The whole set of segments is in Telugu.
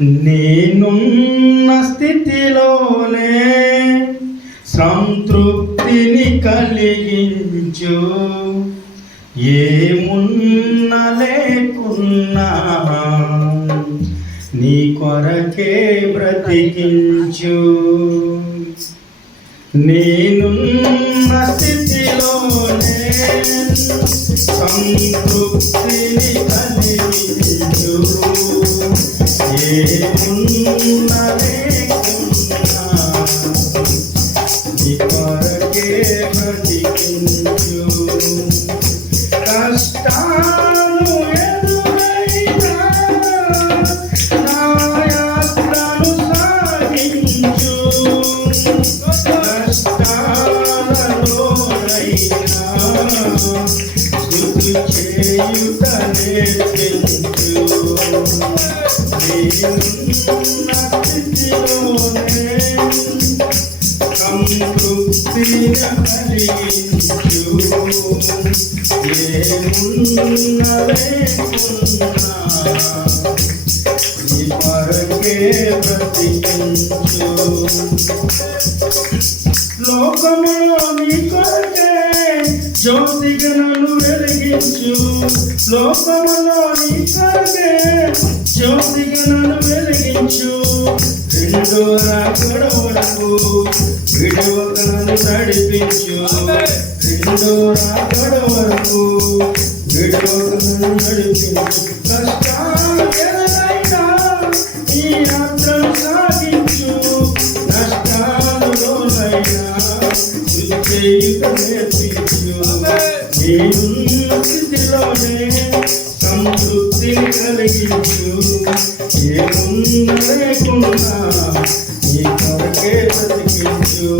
నేనున్న స్థితిలోనే సంతృప్తిని కలిగించు, ఏమున్నా లేకున్నా నీ కొరకే బ్రతికించు. నేనున్న స్థితిలోనే సంతృప్తిని కలిగించు, ఏమున్నా లేకున్నా నీ కొరకే బ్రతికించు. కష్టాలు ఎదురైనా నా యాత్రను సాగించు, కష్టాలలోనైనా స్తుతి చేయుట నేర్పించు. నేనున్న స్థితిలోనే సంతృప్తిని కలిగించు, ఏమున్నా లేకున్నా నీ కొరకే బ్రతికించు. లోకములో నీ కొరకే జ్యోతిగా నన్ను వెలిగించు, లోకములో నీ కొరకే జ్యోతిగా నన్ను వెలిగించు. రెండో రాకడ వరకు విడువక నన్ను నడిపించు, రెండో రాకడ వరకు విడువక నన్ను నడిపించు. కష్టాలు ఎదురైనా ఈ యాత్రను సాగించు, నష్టాలలోనైనా చేయుట నేర్పించు. నేనున్న స్థితిలోనే సంతృప్తిని కలిగించు, ఏమున్నా లేకున్నా నీ కొరకే బ్రతికించు.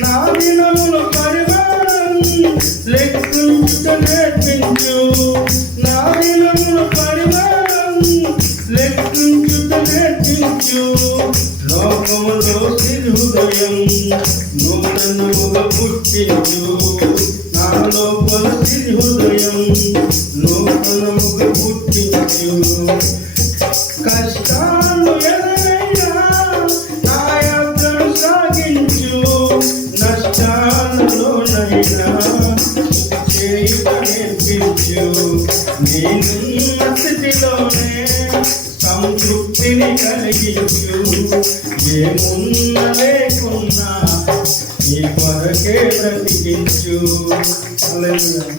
నా దినముల పరిమాణం లెక్కించుట నేర్పించు, నా దినముల పరిమాణం లెక్కించుట నేర్పించు. లోకములో హృదయం నూతనముగా పుట్టించు, నా లోపల హృదయం నూతనముగా పుట్టించు. కష్టాలు ఎదురైనా నా యాత్రను సాగించు, నష్టాలలోనైనా చేయుట నేర్పించు. నేనున్న స్థితిలోనే సంతృప్తిని కలిగించు, ఏమున్నా లేకున్నా నీ కొరకే బ్రతికించు. హల్లెలూయా.